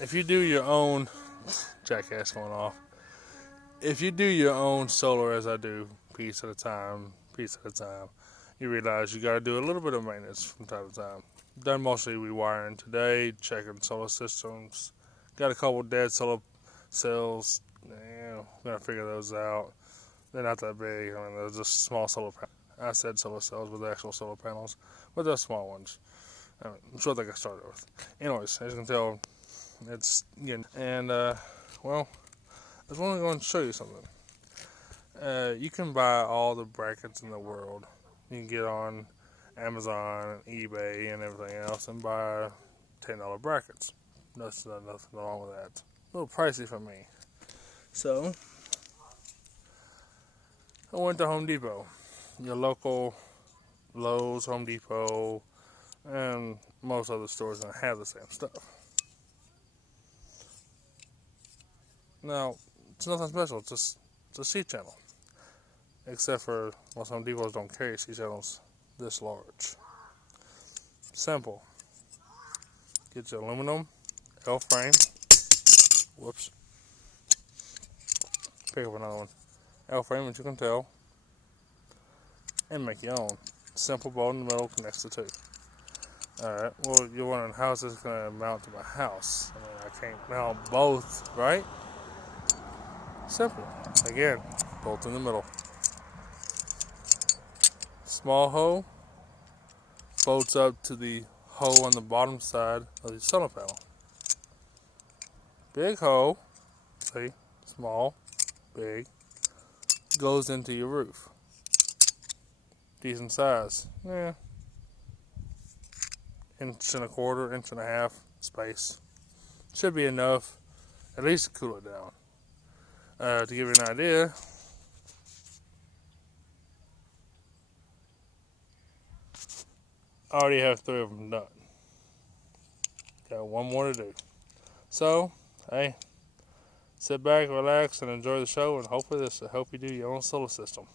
if you do your own jackass going off, if you do your own solar as I do, piece at a time, you realize you got to do a little bit of maintenance from time to time. Done mostly rewiring today, checking solar systems. Got a couple dead solar cells. Yeah, gotta figure those out. They're not that big. I mean, they're just small solar panels. I said solar cells, but they're actual solar panels, but they're small ones. I'm sure they got started with. Anyways, as you can tell, it's getting. And well, I was only going to show you something. You can buy all the brackets in the world. You can get on Amazon and eBay and everything else and buy $10 brackets. Nothing wrong with that. A little pricey for me. So I went to Home Depot, your local Lowe's, Home Depot, and most other stores don't have the same stuff. Now, it's nothing special. It's a C channel, except for most Home Depots don't carry C channels this large. Simple. Get your aluminum L frame. Whoops. Pick up another one. L frame, as you can tell, and make your own. Simple bolt in the middle connects the two. Alright, well, you're wondering how is this going to mount to my house? I mean, I can't mount both, right? Simple. Again, bolt in the middle. Small hole bolts up to the hole on the bottom side of the solar panel. Big hole, see, small, big, goes into your roof. Decent size. Yeah. Inch and a quarter, inch and a half space. Should be enough, at least to cool it down. To give you an idea, I already have 3 of them done. Got one more to do. So, hey, sit back, relax, and enjoy the show, and hopefully this will help you do your own solar system.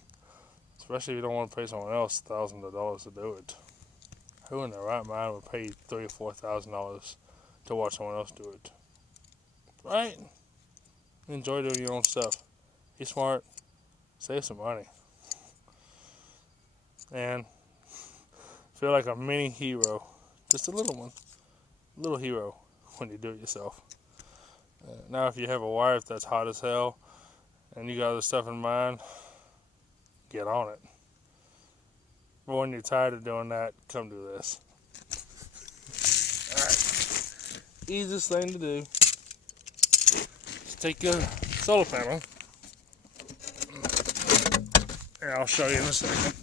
Especially if you don't want to pay someone else thousands of dollars to do it. Who in their right mind would pay $3,000 or $4,000 to watch someone else do it? Right? Enjoy doing your own stuff. Be smart. Save some money. And feel like a mini hero. Just a little one. Little hero when you do it yourself. Now if you have a wife that's hot as hell and you got other stuff in mind, get on it. But when you're tired of doing that, come do this. Alright. Easiest thing to do is take your solar panel, and I'll show you in a second.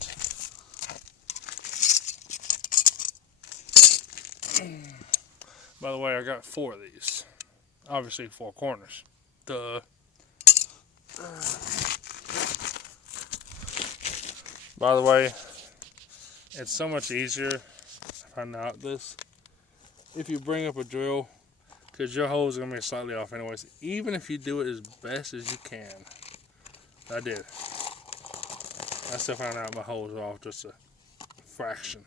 By the way, I got 4 of these. Obviously 4 corners. Duh. By the way, it's so much easier to find out this if you bring up a drill, because your holes are going to be slightly off anyways, even if you do it as best as you can. I did. I still found out my holes are off just a fraction.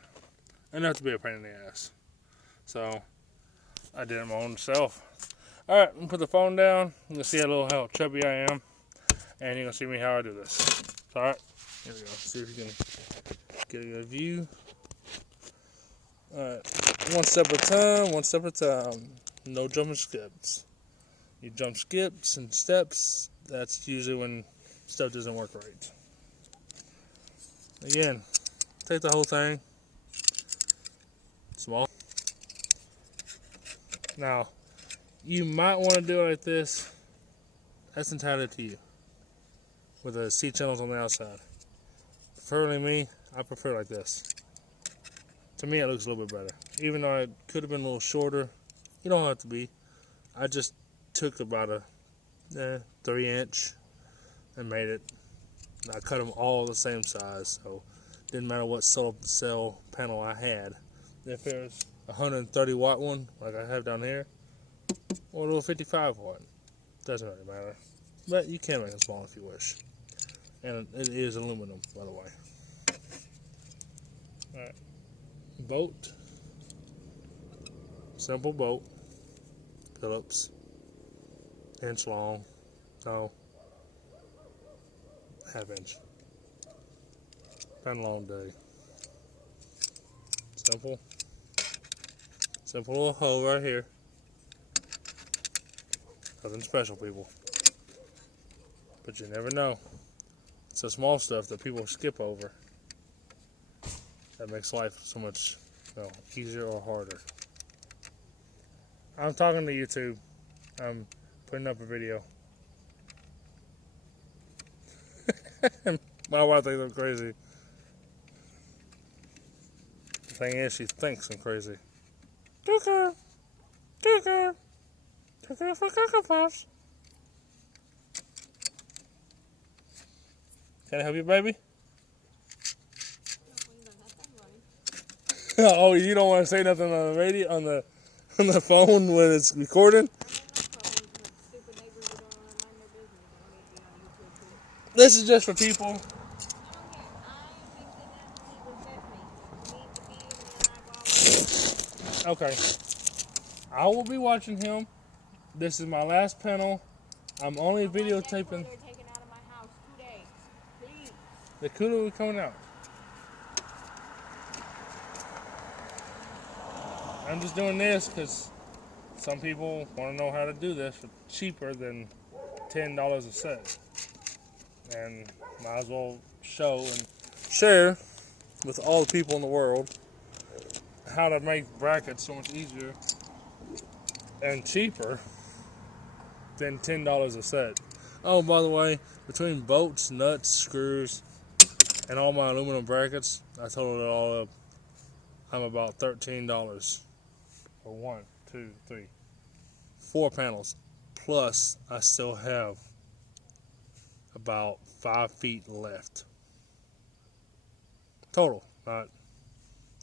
Enough to be a pain in the ass. So, I did it my own self. Alright, I'm going to put the phone down. You can see how chubby I am. And you're going to see me how I do this. Alright, here we go. See if you can get a good view. Alright, one step at a time. No jumping skips. You jump skips and steps, that's usually when stuff doesn't work right. Again, take the whole thing. Small. Now, you might want to do it like this. That's entirely to you. With the C channels on the outside. Preferably me, I prefer like this. To me, it looks a little bit better. Even though it could have been a little shorter, you don't have to be. I just took about a 3-inch and made it. I cut them all the same size, so it didn't matter what solar cell panel I had. If there's a 130 watt one, like I have down here, or a little 55 watt, doesn't really matter. But you can make it small if you wish. And it is aluminum, by the way. Alright. Bolt. Simple bolt. Phillips. Inch long. No. Half inch. Been a long day. Simple. Simple little hole right here. Nothing special, people. But you never know. It's the small stuff that people skip over that makes life so much, easier or harder. I'm talking to YouTube. I'm putting up a video. My wife thinks I'm crazy. The thing is, she thinks I'm crazy. Tucker! Tucker! Tucker for Cocoa Puffs! Can I help you, baby? Oh, you don't want to say nothing on the radio, on the phone when it's recording? This is just for people. Okay. I will be watching him. This is my last panel. I'm only videotaping. The cooler will be coming out. I'm just doing this because some people want to know how to do this for cheaper than $10 a set. And might as well show and share with all the people in the world how to make brackets so much easier and cheaper than $10 a set. Oh, by the way, between bolts, nuts, screws, and all my aluminum brackets, I totaled it all up. I'm about $13 for 1, 2, 3, 4 panels. Plus, I still have about 5 feet left. Total,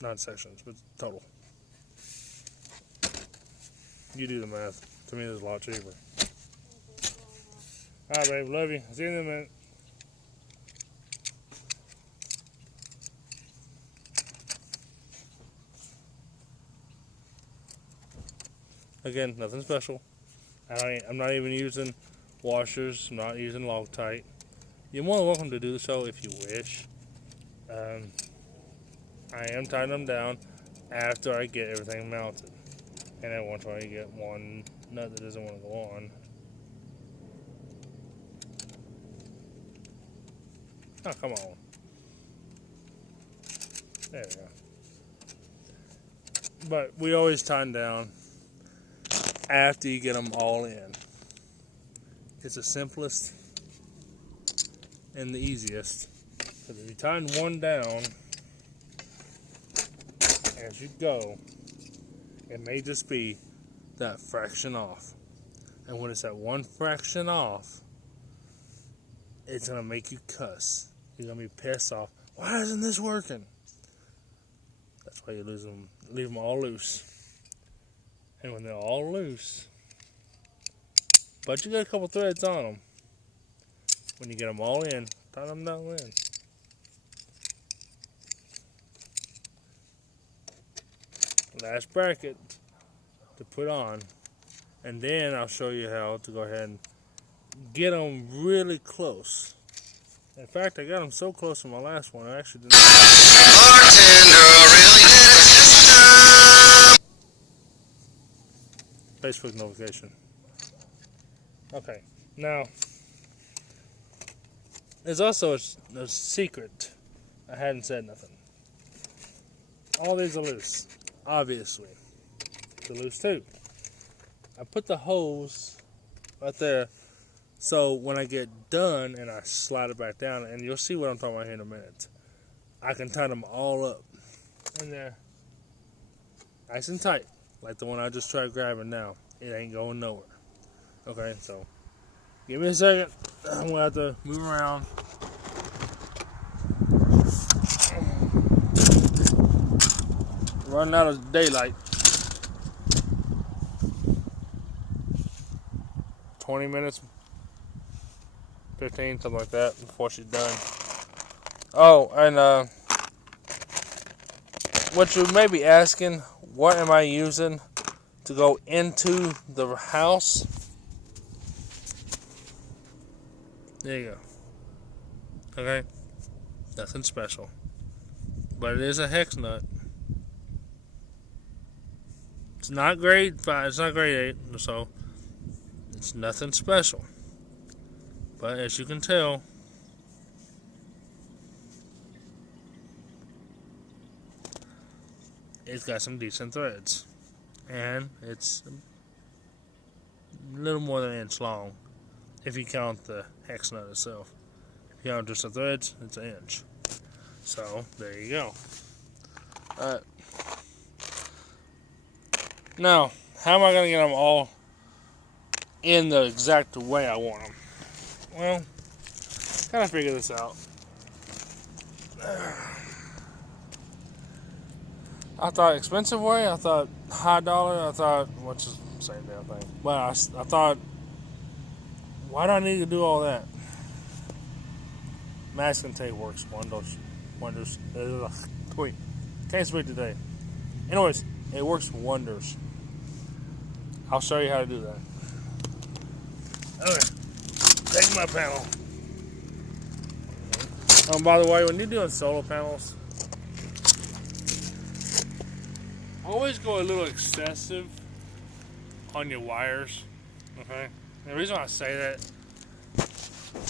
not sections, but total. You do the math. To me, it's a lot cheaper. Alright, babe. Love you. See you in a minute. Again, nothing special. I'm not even using washers. I'm not using Loctite. You're more than welcome to do so if you wish. I am tying them down after I get everything mounted. And every once in a while you get one nut that doesn't want to go on. Oh, come on. There we go. But we always tie them down after you get them all in. It's the simplest and the easiest. Because if you tie one down as you go, it may just be that fraction off. And when it's that one fraction off, it's going to make you cuss. You're going to be pissed off. Why isn't this working? That's why you leave them all loose. And when they're all loose, but you got a couple threads on them, when you get them all in, tie them down in. Last bracket to put on, and then I'll show you how to go ahead and get them really close. In fact, I got them so close to my last one, I actually didn't. Facebook notification. Okay, now there's also a secret. I hadn't said nothing. All these are loose. Obviously, they're loose too. I put the hose right there, so when I get done and I slide it back down, and you'll see what I'm talking about here in a minute, I can tie them all up in there, nice and tight, like the one I just tried grabbing now. It ain't going nowhere. Okay, so give me a second. I'm gonna have to move around. Running out of daylight. 20 minutes, 15, something like that, before she's done. Oh, and what you may be asking, what am I using to go into the house. There you go. Okay? Nothing special. But it is a hex nut. It's not grade 5, it's not grade 8, so it's nothing special. But as you can tell, it's got some decent threads. And it's a little more than an inch long if you count the hex nut itself. If you count just the threads, it's an inch. So, there you go. Now, how am I going to get them all in the exact way I want them? Well, kind of figure this out. I thought expensive way, I thought high dollar, I thought, which is the same damn thing. But I thought, why do I need to do all that? Masking tape works wonders. Wait, can't speak today. Anyways, it works wonders. I'll show you how to do that. Okay, take my panel. By the way, when you're doing solar panels, always go a little excessive on your wires. Okay, and the reason why I say that,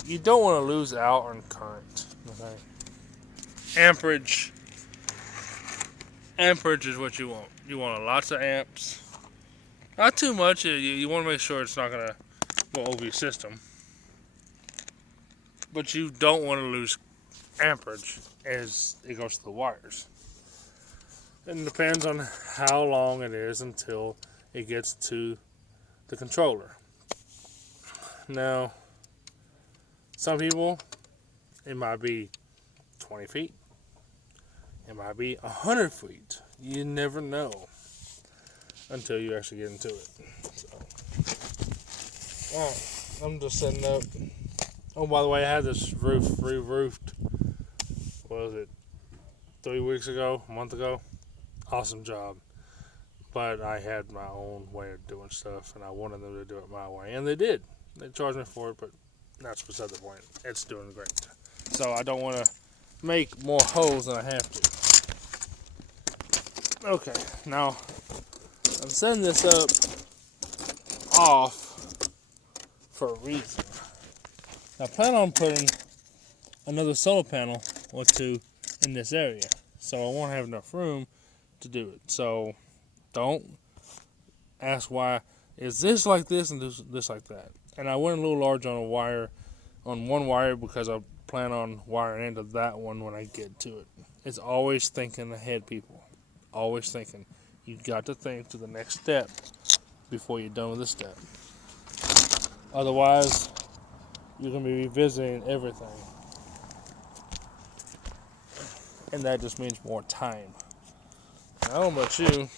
you don't want to lose out on current. Okay, amperage is what you want. You want lots of amps. Not too much. You want to make sure it's not going to go over your system. But you don't want to lose amperage as it goes to the wires. It depends on how long it is until it gets to the controller. Now, some people, it might be 20 feet. It might be 100 feet. You never know until you actually get into it. So, alright, I'm just setting up. Oh, by the way, I had this roof re-roofed. What was it? 3 weeks ago? A month ago? Awesome job. But I had my own way of doing stuff, and I wanted them to do it my way. And they did. They charged me for it, but that's beside the point. It's doing great. So I don't want to make more holes than I have to. Okay, now I'm setting this up off for a reason. I plan on putting another solar panel or two in this area, so I won't have enough room to do it. So don't ask why is this like this and this like that. And I went a little large on one wire because I plan on wiring into that one when I get to it. It's always thinking ahead, people. Always thinking. You got to think to the next step before you're done with this step. Otherwise, you're going to be revisiting everything. And that just means more time. I don't know about you,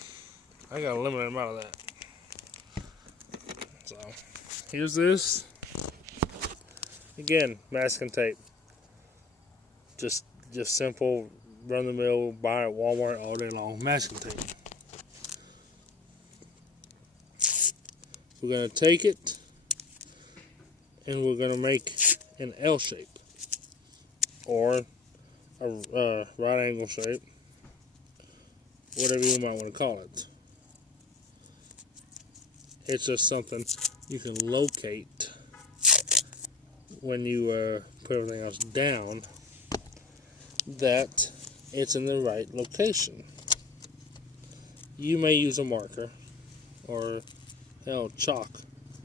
I got a limited amount of that. So, here's this. Again, masking tape. Just simple, run the mill, buy it at Walmart all day long. Masking tape. We're going to take it and we're going to make an L shape or a right angle shape, whatever you might want to call it. It's just something you can locate when you put everything else down, that it's in the right location. You may use a marker or hell, chalk.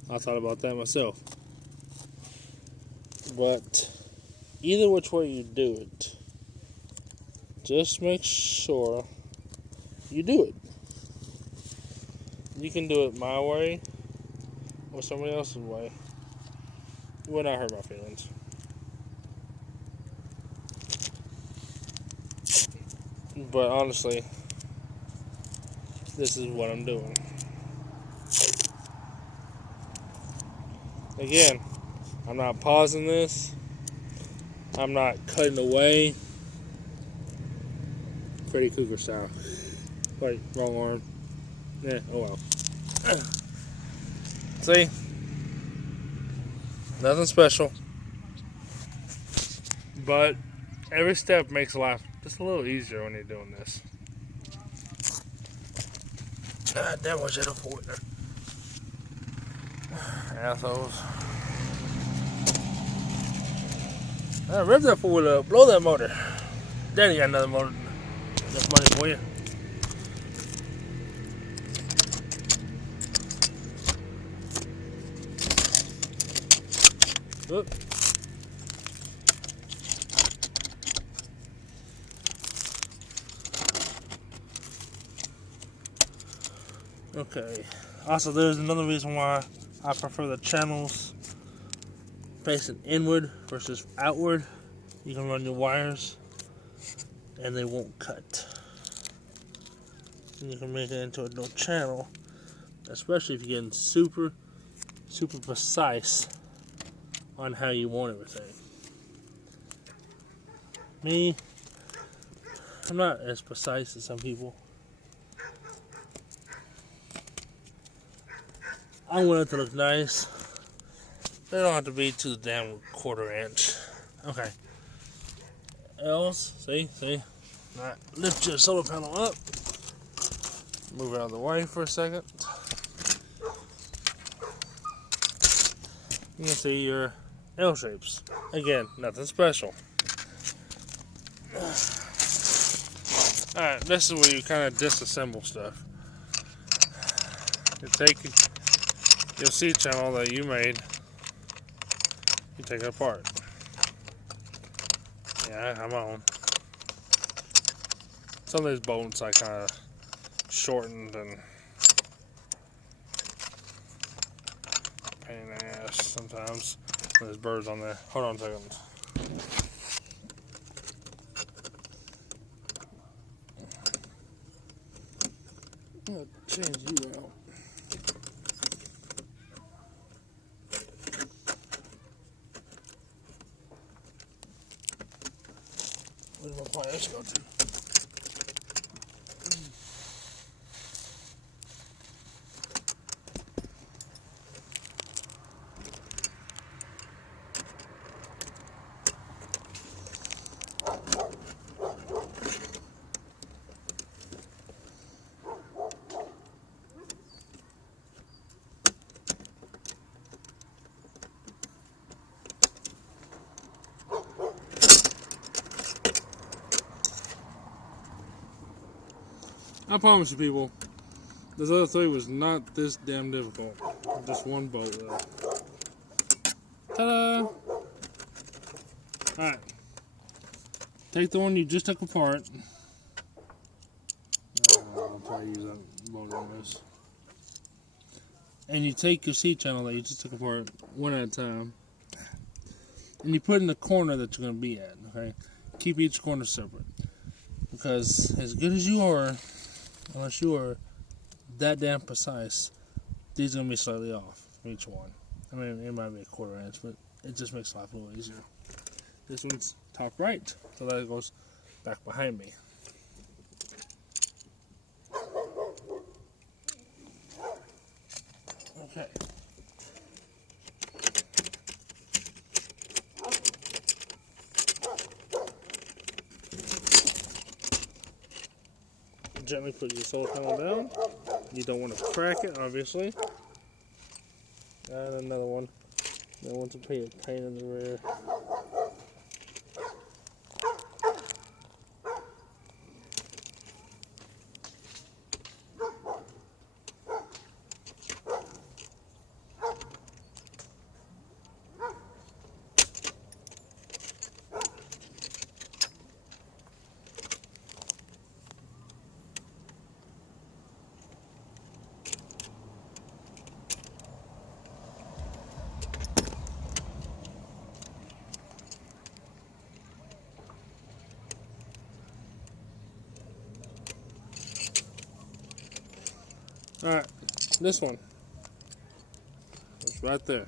I thought about that myself. But either which way you do it, just make sure you do it. You can do it my way or somebody else's way. It would not hurt my feelings. But honestly, this is what I'm doing. Again, I'm not pausing this. I'm not cutting away. Freddy Krueger style. Wait, wrong arm. Oh well. See? Nothing special. But every step makes life just a little easier when you're doing this. God damn, what's that for there? Assholes. Rev that four-wheeler up. Blow that motor. Daddy got another motor. Enough money for you. Look. Okay. Also, there's another reason why I prefer the channels facing inward versus outward. You can run your wires and they won't cut. And you can make it into a dual channel, especially if you're getting super precise on how you want everything. Me, I'm not as precise as some people. I want it to look nice. They don't have to be to the damn 1/4 inch. Okay. Else, see? Alright, lift your solar panel up. Move out of the way for a second. You can see your L shapes. Again, nothing special. Alright, this is where you kind of disassemble stuff. You take your C channel that you made, you take it apart. Yeah, I'm on. Some of these bolts I kind of shortened and pain in the ass sometimes. There's birds on there. Hold on a second. I'm gonna change you out. Where did my pliers go to? I promise you, people, this other 3 was not this damn difficult. Just one bolt, though. Ta-da! Alright. Take the one you just took apart. I'll probably use that bolt on this. And you take your C channel that you just took apart one at a time. And you put it in the corner that you're going to be at, okay? Keep each corner separate. Because as good as you are, unless you are that damn precise, these are going to be slightly off from each one. I mean, it might be a 1/4 inch, but it just makes life a little easier. This one's top right, so that goes back behind me. Okay. Gently put your solar panel down. You don't want to crack it, obviously. And another one. That one's a pain in the rear. Alright, this one. It's right there.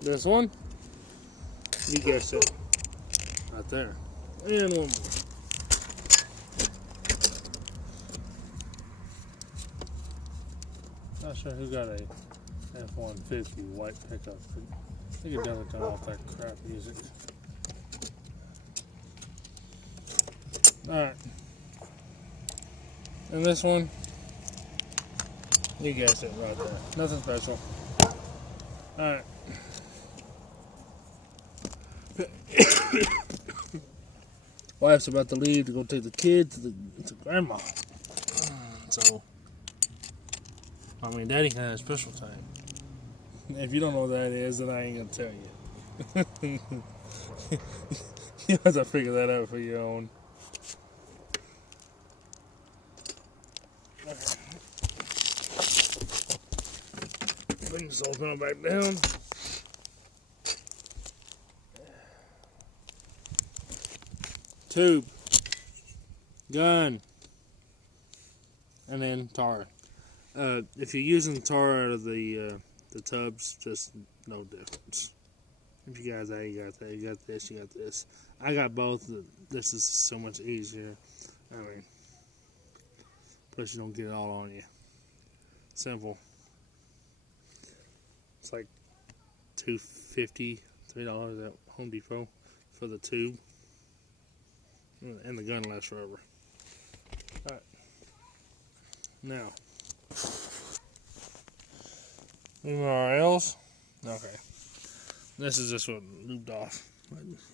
This one, you guessed it. Right there. And one more. Not sure who got a F-150 white pickup. I think it doesn't turn off that crap music. Alright. And this one, you guessed it right there. Nothing special. Alright. Wife's about to leave to go take the kid to grandma. So, I mean, Daddy can have a special time. If you don't know what that is, then I ain't gonna tell you. You have to figure that out for your own. Bring this old one back down. Tube, gun, and then tar. If you're using tar out of the tubs, just no difference. If you got that, you got that. You got this, you got this. I got both. This is so much easier. I mean, plus you don't get it all on you. Simple. It's like $2.50, $3 at Home Depot for the tube. And the gun lasts forever. Alright. Now. URLs. Okay. This is just what lubed off.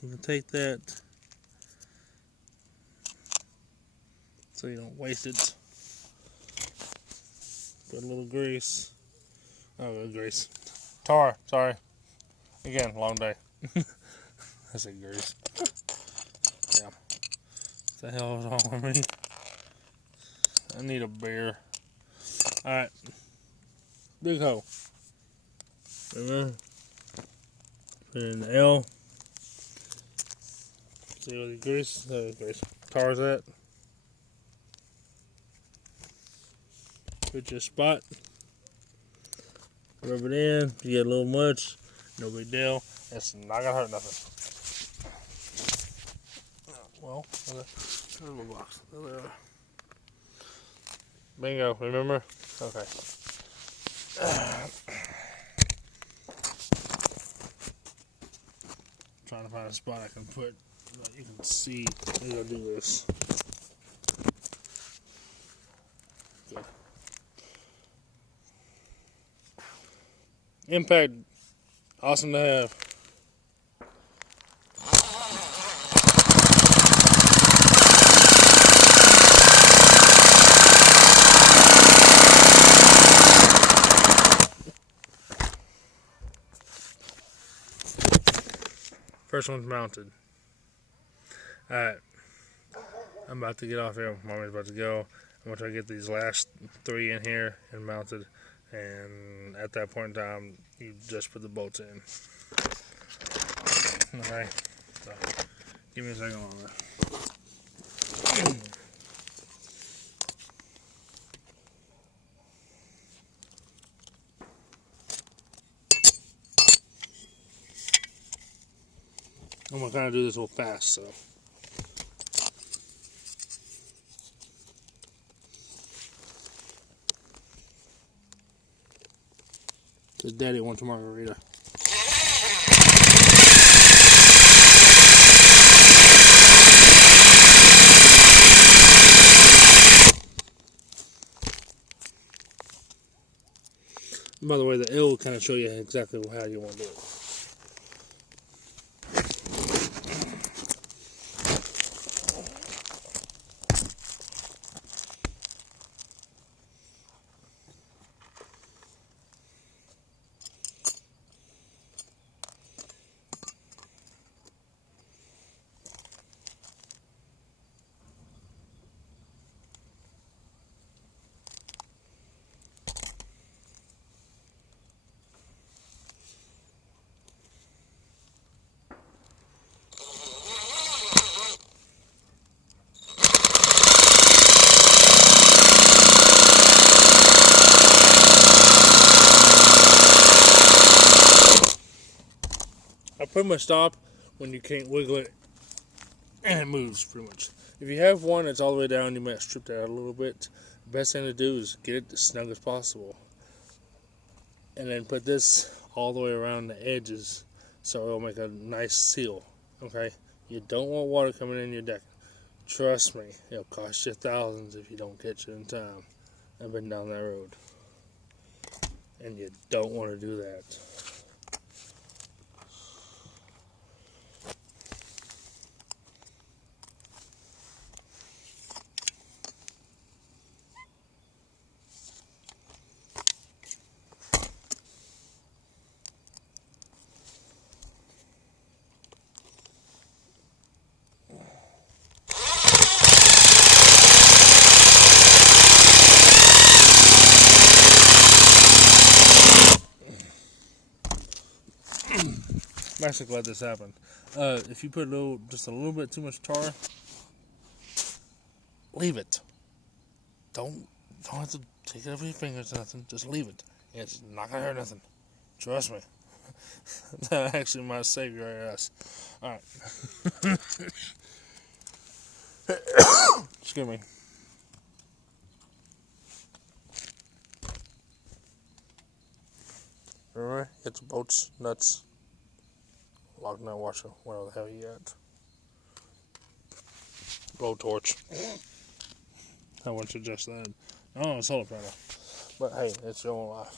You can take that so you don't waste it. Put a little grease. Oh, grease. Tar, sorry. Again, long day. I said grease. Yeah. What the hell is wrong with me? I need a beer. Alright. Big hole. Remember? Put it in the L. See where the grease, tar's at. Put your spot. Rub it in. If you get a little much, no big deal. It's not gonna hurt nothing. Well, there's a little box. There. Bingo, remember? Okay. Trying to find a spot I can put so that you can see as I do this. Okay. Impact, awesome to have. First one's mounted. Alright. I'm about to get off here. Mommy's about to go. I'm going to try to get these last 3 in here and mounted. And at that point in time, you just put the bolts in. Okay. So, give me a second on that. I'm going to kind of do this real fast, so. Because Daddy wants a margarita. And by the way, the L will kind of show you exactly how you want to do it. I pretty much stop when you can't wiggle it and it moves pretty much. If you have one that's all the way down, you might strip that out a little bit. The best thing to do is get it as snug as possible, and then put this all the way around the edges so it'll make a nice seal. Okay, you don't want water coming in your deck. Trust me, it'll cost you thousands if you don't catch it in time. I've been down that road, and you don't want to do that. I'm actually glad this happened. If you put just a little bit too much tar, leave it. Don't have to take it over your fingers or nothing. Just leave it. It's not gonna hurt nothing. Trust me. That actually might save your ass. All right. Excuse me. Remember, it's bolts, nuts, lock nut washer, whatever the hell you got. Blow torch. I wouldn't suggest that. Oh, it's solar panel. But hey, it's your own life.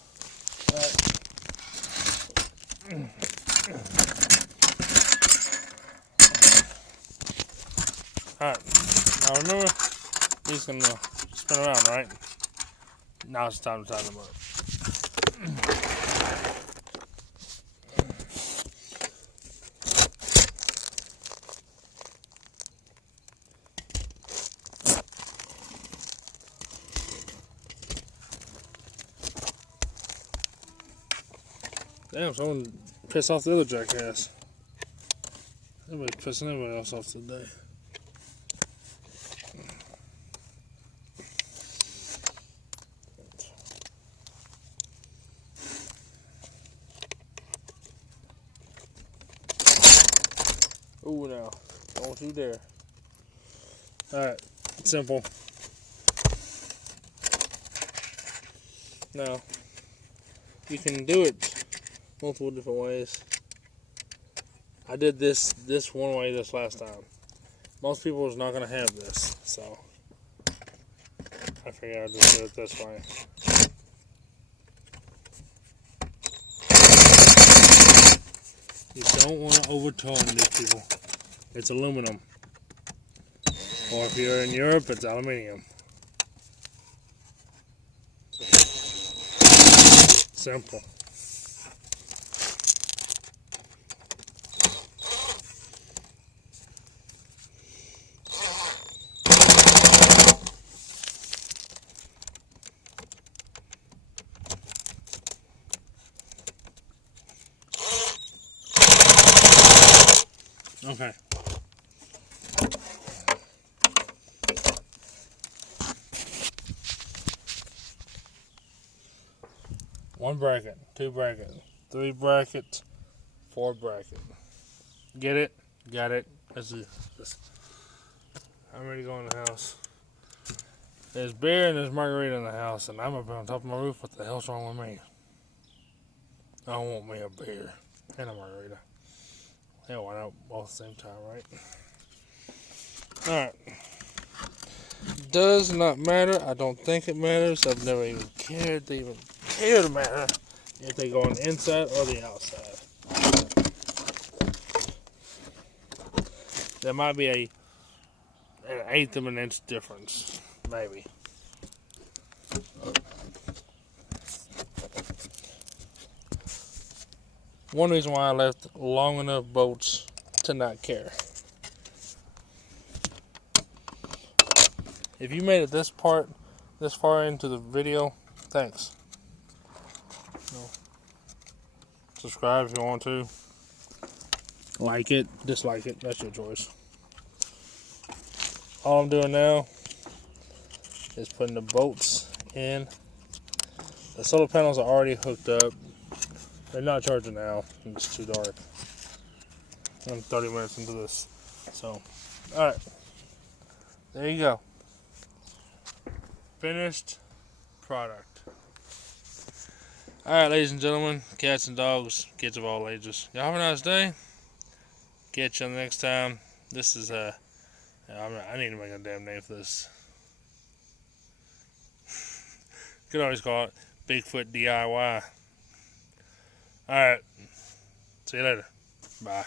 Alright. Now remember, these can spin around, right? Now it's time to tighten them up. Damn, someone pissed off the other jackass. Everybody's pissing everybody else off today. Ooh, now. Don't you dare. Alright, simple. Now, you can do it multiple different ways. I did this one way this last time. Most people is not going to have this, so I figured I'd just do it this way. You don't want to overtone these people. It's aluminum. Or if you're in Europe, it's aluminium. Simple. Okay. One bracket, two bracket, three bracket, four bracket. Get it? Got it? I'm ready to go in the house. There's beer and there's margarita in the house, and I'm up on top of my roof. What the hell's wrong with me? I want me a beer and a margarita. Yeah, why not both at the same time, right? Alright. Does not matter. I don't think it matters. I've never even cared to matter if they go on the inside or the outside. There might be an eighth of an inch difference. Maybe. One reason why I left long enough bolts to not care. If you made it this far into the video, thanks. Subscribe if you want to. Like it, dislike it, that's your choice. All I'm doing now is putting the bolts in. The solar panels are already hooked up. They're not charging now. It's too dark. I'm 30 minutes into this. So, Alright. There you go. Finished product. Alright, ladies and gentlemen, cats and dogs, kids of all ages. Y'all have a nice day. Catch you next time. This is I need to make a damn name for this. Could always call it Bigfoot DIY. Alright. See you later. Bye.